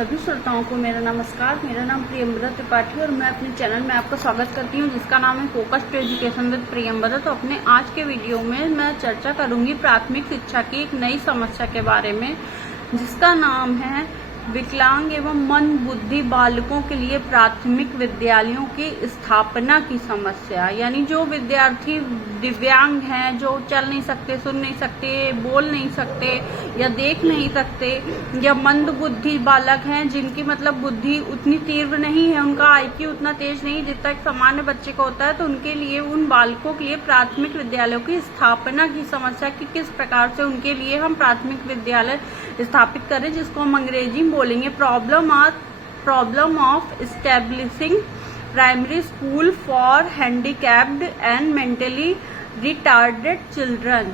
सभी श्रोताओं को मेरा नमस्कार। मेरा नाम प्रियंवदा त्रिपाठी और मैं अपने चैनल में आपका स्वागत करती हूं जिसका नाम है focus to education with Priyamvada. तो अपने आज के वीडियो में मैं चर्चा करूंगी प्राथमिक शिक्षा की एक नई समस्या के बारे में जिसका नाम है विकलांग एवं मंद बुद्धि बालकों के लिए प्राथमिक विद्यालयों की स्थापना की समस्या। यानी जो विद्यार्थी दिव्यांग हैं, जो चल नहीं सकते, सुन नहीं सकते, बोल नहीं सकते या देख नहीं सकते, या मंद बुद्धि बालक हैं जिनकी मतलब बुद्धि उतनी तीव्र नहीं है, उनका IQ उतना तेज नहीं जितना एक सामान्य बच्चे को होता है, तो उनके लिए, उन बालकों के लिए प्राथमिक विद्यालयों की स्थापना की समस्या कि किस प्रकार से उनके लिए हम प्राथमिक विद्यालय स्थापित करें, जिसको हम अंग्रेजी में बोलेंगे problem of establishing primary school for handicapped and mentally retarded children.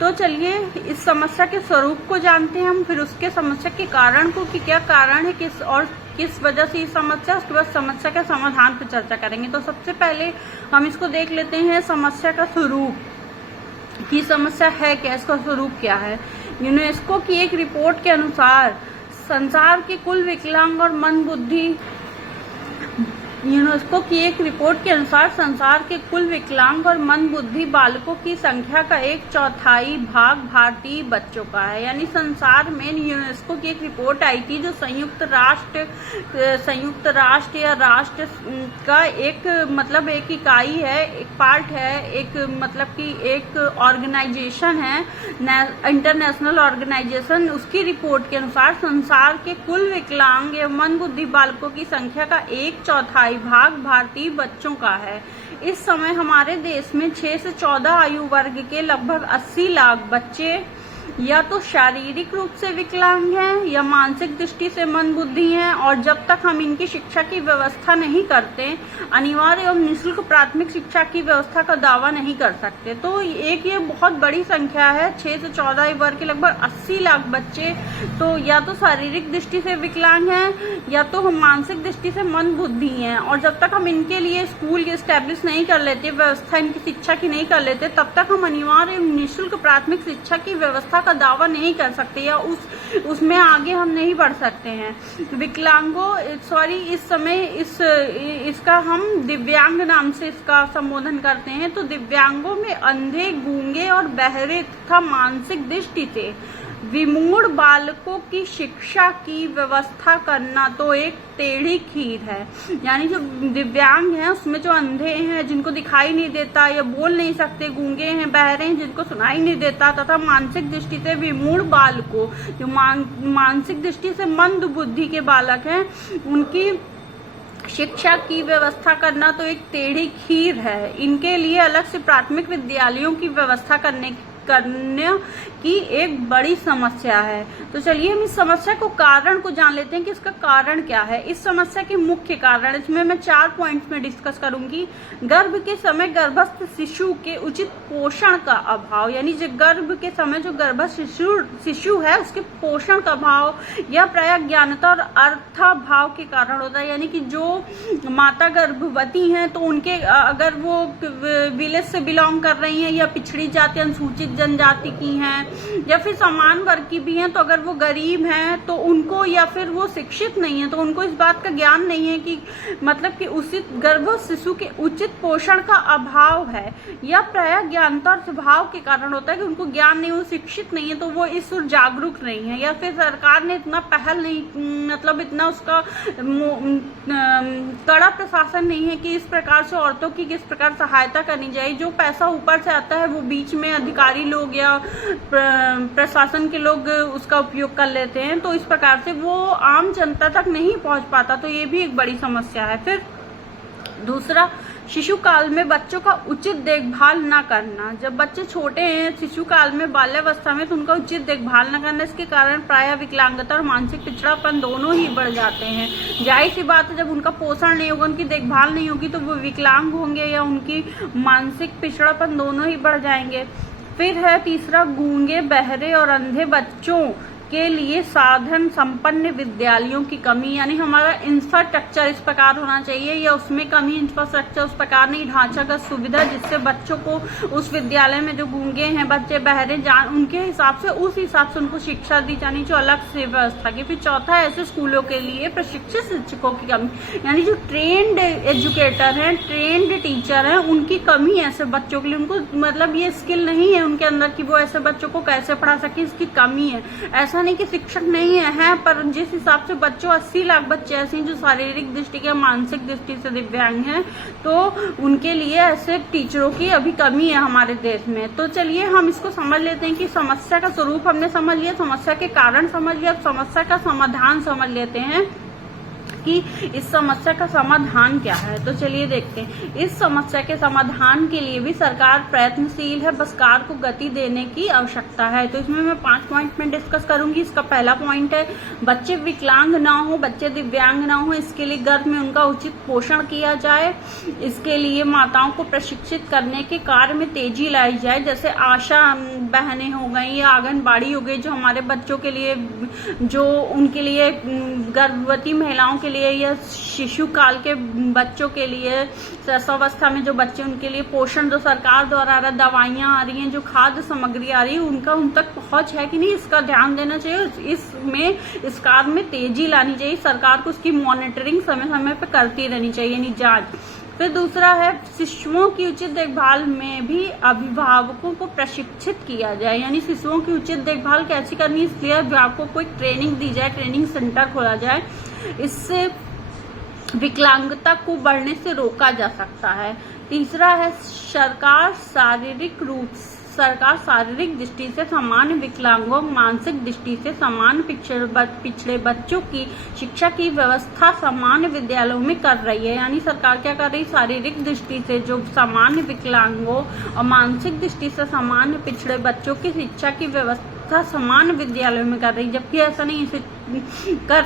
तो चलिए इस समस्या के स्वरूप को जानते हैं हम, फिर उसके समस्या के कारण को कि क्या कारण है, किस वजह से ये समस्या, उसके बाद समस्या के समाधान पर चर्चा करेंगे। तो सबसे पहले हम इसको देख लेते हैं समस्या का स्वरूप की समस्या है क्या, इसका स्वरूप क्या है। यूनेस्को की एक रिपोर्ट के अनुसार संसार के कुल विकलांग और मंदबुद्धि यूनेस्को की एक रिपोर्ट के अनुसार संसार के कुल विकलांग और मंदबुद्धि बालकों की संख्या का 1/4 भाग भारतीय बच्चों का है। यानी संसार में यूनेस्को की एक रिपोर्ट आई थी जो संयुक्त राष्ट्र या राष्ट्र का एक मतलब एक इकाई है, एक पार्ट है, एक मतलब कि एक ऑर्गेनाइजेशन है, इंटरनेशनल ऑर्गेनाइजेशन। उसकी रिपोर्ट के अनुसार संसार के कुल विकलांग एवं मंदबुद्धि बालकों की संख्या का 1/4 भाग भारतीय बच्चों का है। इस समय हमारे देश में 6 से 14 आयु वर्ग के लगभग 80 लाख बच्चे या तो शारीरिक रूप से विकलांग हैं या मानसिक दृष्टि से मंदबुद्धि हैं, और जब तक हम इनकी शिक्षा की व्यवस्था नहीं करते, अनिवार्य एवं निःशुल्क प्राथमिक शिक्षा की व्यवस्था का दावा नहीं कर सकते। तो एक ये बहुत बड़ी संख्या है, 6 से 14 आयु वर्ग के लगभग 80 लाख बच्चे तो या तो शारीरिक दृष्टि से विकलांग हैं या तो हम मानसिक दृष्टि से मंदबुद्धि हैं, और जब तक हम इनके लिए स्कूल स्टैब्लिश नहीं कर लेते, व्यवस्था इनकी शिक्षा की नहीं कर लेते, तब तक हम अनिवार्य एवं निःशुल्क प्राथमिक शिक्षा की व्यवस्था का दावा नहीं कर सकते या उसमें आगे हम नहीं बढ़ सकते हैं। विकलांगों इस समय इसका हम दिव्यांग नाम से इसका संबोधन करते हैं। तो दिव्यांगों में अंधे, गूंगे और बहरे तथा मानसिक दृष्टि से विमूढ़ बालकों की शिक्षा की व्यवस्था करना तो एक टेढ़ी खीर है। यानी जो दिव्यांग हैं उसमें जो अंधे हैं, जिनको दिखाई नहीं देता या बोल नहीं सकते, गूंगे हैं, बहरे हैं, जिनको सुनाई नहीं देता, तथा मानसिक दृष्टि से विमूढ़ बालकों, जो मानसिक दृष्टि से मंद बुद्धि के बालक हैं, उनकी शिक्षा की व्यवस्था करना तो एक टेढ़ी खीर है। इनके लिए अलग से प्राथमिक विद्यालयों की व्यवस्था करने की एक बड़ी समस्या है। तो चलिए हम इस समस्या को कारण को जान लेते हैं कि इसका कारण क्या है। इस समस्या के मुख्य कारण इसमें मैं 4 पॉइंट्स में डिस्कस करूंगी। गर्भ के समय गर्भस्थ शिशु के उचित पोषण का अभाव, यानी जो गर्भ के समय जो गर्भस्थ शिशु है उसके पोषण का अभाव या प्रज्ञानता और अर्थाभाव के कारण होता है। यानी कि जो माता गर्भवती हैं तो उनके अगर वो विलेज से बिलोंग कर रही हैं या पिछड़ी जाति, अनुसूचित जनजाति की हैं या फिर समान वर्ग की भी हैं, तो अगर वो गरीब हैं तो उनको, या फिर वो शिक्षित नहीं है तो उनको इस बात का ज्ञान नहीं है कि मतलब कि उचित गर्भस्थ शिशु के उचित पोषण का अभाव है, या प्रज्ञानता और स्वभाव के कारण होता है कि उनको ज्ञान नहीं, वो शिक्षित नहीं है तो वो इस ओर जागरूक नहीं है, या फिर सरकार ने इतना पहल नहीं, मतलब इतना उसका कड़ा प्रशासन नहीं है कि इस प्रकार से औरतों की किस प्रकार सहायता करनी चाहिए। जो पैसा ऊपर से आता है वो बीच में अधिकारी लोग या प्रशासन के लोग उसका उपयोग कर लेते हैं, तो इस प्रकार से वो आम जनता तक नहीं पहुंच पाता। तो ये भी एक बड़ी समस्या है। फिर दूसरा, शिशु काल में बच्चों का उचित देखभाल न करना। जब बच्चे छोटे हैं, शिशु काल में, बाल्यावस्था में, तो उनका उचित देखभाल न करना, इसके कारण प्रायः विकलांगता और मानसिक पिछड़ापन दोनों ही बढ़ जाते हैं। जाहिर सी बात है, जब उनका पोषण नहीं होगा, उनकी देखभाल नहीं होगी, तो वो विकलांग होंगे या उनकी मानसिक पिछड़ापन दोनों ही बढ़ जाएंगे। फिर है तीसरा, गूंगे, बहरे और अंधे बच्चों के लिए साधन संपन्न विद्यालयों की कमी, यानी हमारा इंफ्रास्ट्रक्चर इस प्रकार होना चाहिए या उसमें कमी, इंफ्रास्ट्रक्चर उस प्रकार नहीं, ढांचागत सुविधा जिससे बच्चों को उस विद्यालय में जो गूंगे हैं बच्चे, बहरे, जान, उनके हिसाब से उस हिसाब से उनको शिक्षा दी जानी चाहिए, अलग से व्यवस्था की। फिर चौथा, ऐसे स्कूलों के लिए प्रशिक्षित शिक्षकों की कमी, यानी जो ट्रेंड एजुकेटर हैं, ट्रेंड टीचर हैं, उनकी कमी है ऐसे बच्चों के लिए। उनको मतलब ये स्किल नहीं है उनके अंदर कि वो ऐसे बच्चों को कैसे पढ़ा सके, इसकी कमी है। ऐसा नहीं कि शिक्षक नहीं है, पर जिस हिसाब से बच्चों 80 लाख बच्चे ऐसे हैं जो शारीरिक दृष्टि या मानसिक दृष्टि से दिव्यांग हैं, तो उनके लिए ऐसे टीचरों की अभी कमी है हमारे देश में। तो चलिए हम इसको समझ लेते हैं कि समस्या का स्वरूप हमने समझ लिया, समस्या के कारण समझ लिया, समस्या का समाधान समझ लेते हैं कि इस समस्या का समाधान क्या है। तो चलिए देखते हैं। इस समस्या के समाधान के लिए भी सरकार प्रयत्नशील है, बस कार को गति देने की आवश्यकता है। तो इसमें मैं 5 पॉइंट में डिस्कस करूंगी। इसका पहला पॉइंट है, बच्चे विकलांग ना हो, बच्चे दिव्यांग ना हो, इसके लिए गर्भ में उनका उचित पोषण किया जाए। इसके लिए माताओं को प्रशिक्षित करने के कार्य में तेजी लाई जाए, जैसे आशा बहनें हो गई या आंगनबाड़ी हो गई, जो हमारे बच्चों के लिए, जो उनके लिए गर्भवती महिलाओं के लिए या शिशु काल के बच्चों के लिए, प्रसवावस्था में जो बच्चे, उनके लिए पोषण जो सरकार द्वारा आ रहा है, दवाइयां आ रही हैं, जो खाद्य सामग्री आ रही है, उनका उन तक पहुंच है कि नहीं, इसका ध्यान देना चाहिए। इसमें इस कार्य में तेजी लानी चाहिए। सरकार को उसकी मॉनिटरिंग समय समय पर करती रहनी चाहिए, यानी जांच। फिर दूसरा है, शिशुओं की उचित देखभाल में भी अभिभावकों को प्रशिक्षित किया जाए, यानी शिशुओं की उचित देखभाल कैसे करनी, इसलिए अभिभावकों को एक ट्रेनिंग दी जाए, ट्रेनिंग सेंटर खोला जाए। इससे विकलांगता को बढ़ने से रोका जा सकता है। तीसरा है, सरकार शारीरिक दृष्टि से समान विकलांगों, मानसिक दृष्टि से समान पिछड़े बच्चों की शिक्षा की व्यवस्था समान विद्यालयों में कर रही है। यानी सरकार क्या कर रही है, शारीरिक दृष्टि से जो सामान्य विकलांगों और मानसिक दृष्टि से समान पिछड़े बच्चों की शिक्षा की व्यवस्था समान विद्यालयों में कर रही, जबकि ऐसा नहीं कर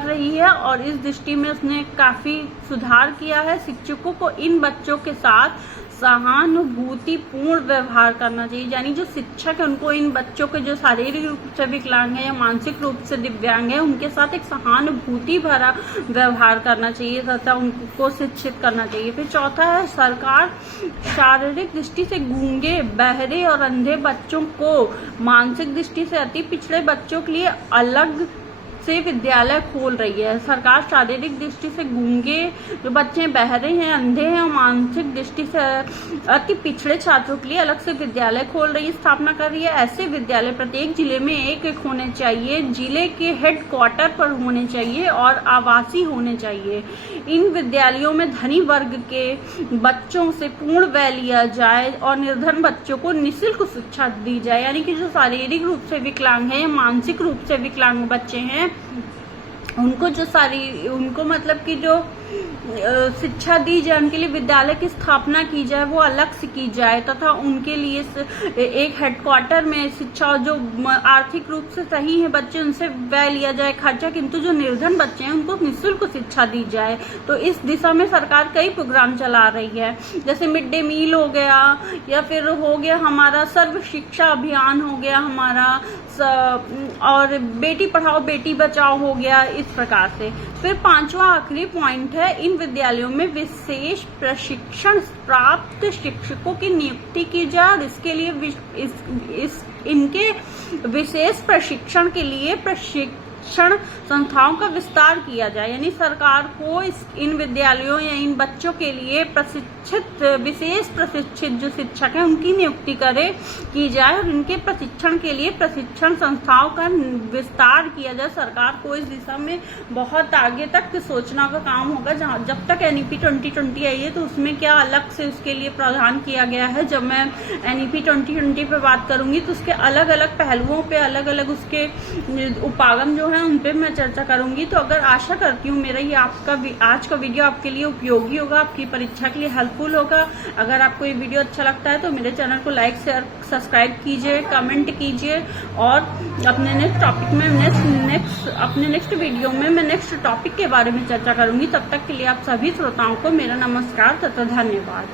रही है। और इस दृष्टि में उसने काफी सुधार किया है। शिक्षकों को इन बच्चों के साथ सहानुभूतिपूर्ण व्यवहार करना चाहिए, यानी जो शिक्षक है उनको इन बच्चों के जो शारीरिक रूप से विकलांग है या मानसिक रूप से दिव्यांग है, उनके साथ एक सहानुभूति भरा व्यवहार करना चाहिए तथा उनको शिक्षित करना चाहिए। फिर चौथा है, सरकार शारीरिक दृष्टि से गूंगे, बहरे और अंधे बच्चों को मानसिक दृष्टि से अति पिछड़े बच्चों के लिए अलग से विद्यालय खोल रही है। सरकार शारीरिक दृष्टि से गूंगे जो बच्चे, बहरे हैं, अंधे हैं और मानसिक दृष्टि से अति पिछड़े छात्रों के लिए अलग से विद्यालय खोल रही है, स्थापना कर रही है। ऐसे विद्यालय प्रत्येक जिले में एक होने चाहिए, जिले के हेडक्वार्टर पर होने चाहिए और आवासीय होने चाहिए। इन विद्यालयों में धनी वर्ग के बच्चों से पूर्ण व्यय लिया जाए और निर्धन बच्चों को निःशुल्क शिक्षा दी जाए, यानी कि जो शारीरिक रूप से विकलांग है या मानसिक रूप से विकलांग बच्चे हैं, उनको मतलब कि जो शिक्षा दी जाए, उनके लिए विद्यालय की स्थापना की जाए, वो अलग से की जाए तथा उनके लिए एक हेडक्वार्टर में शिक्षा, जो आर्थिक रूप से सही है बच्चे, उनसे व्यय लिया जाए खर्चा, किंतु जो निर्धन बच्चे हैं उनको निःशुल्क शिक्षा दी जाए। तो इस दिशा में सरकार कई प्रोग्राम चला रही है, जैसे मिड डे मील हो गया, या फिर हो गया हमारा सर्व शिक्षा अभियान हो गया हमारा, और बेटी पढ़ाओ बेटी बचाओ हो गया, इस प्रकार से। फिर पांचवा आखिरी पॉइंट है, इन विद्यालयों में विशेष प्रशिक्षण प्राप्त शिक्षकों की नियुक्ति की जाए और इसके लिए इनके विशेष प्रशिक्षण के लिए प्रशिक्षण संस्थाओं का विस्तार किया जाए, यानी सरकार को इन विद्यालयों या इन बच्चों के लिए विशेष प्रशिक्षित जो शिक्षक हैं उनकी नियुक्ति की जाए और इनके प्रशिक्षण के लिए प्रशिक्षण संस्थाओं का विस्तार किया जाए। सरकार को इस दिशा में बहुत आगे तक सोचना का काम होगा। जब तक NEP 2020 आई है तो उसमें क्या अलग से उसके लिए प्रावधान किया गया है। जब मैं NEP 2020 पे बात करूंगी तो उसके अलग अलग पहलुओं पे, अलग अलग उसके उपागम जो है उन पे मैं चर्चा करूंगी। तो अगर आशा करती हूँ मेरा ये आज का वीडियो आपके लिए उपयोगी होगा, आपकी परीक्षा के लिए हेल्पफुल होगा। अगर आपको ये वीडियो अच्छा लगता है तो मेरे चैनल को लाइक, शेयर, सब्सक्राइब कीजिए, कमेंट कीजिए और अपने नेक्स्ट टॉपिक में अपने नेक्स्ट वीडियो में मैं नेक्स्ट टॉपिक के बारे में चर्चा करूंगी। तब तक के लिए आप सभी श्रोताओं को मेरा नमस्कार तथा धन्यवाद।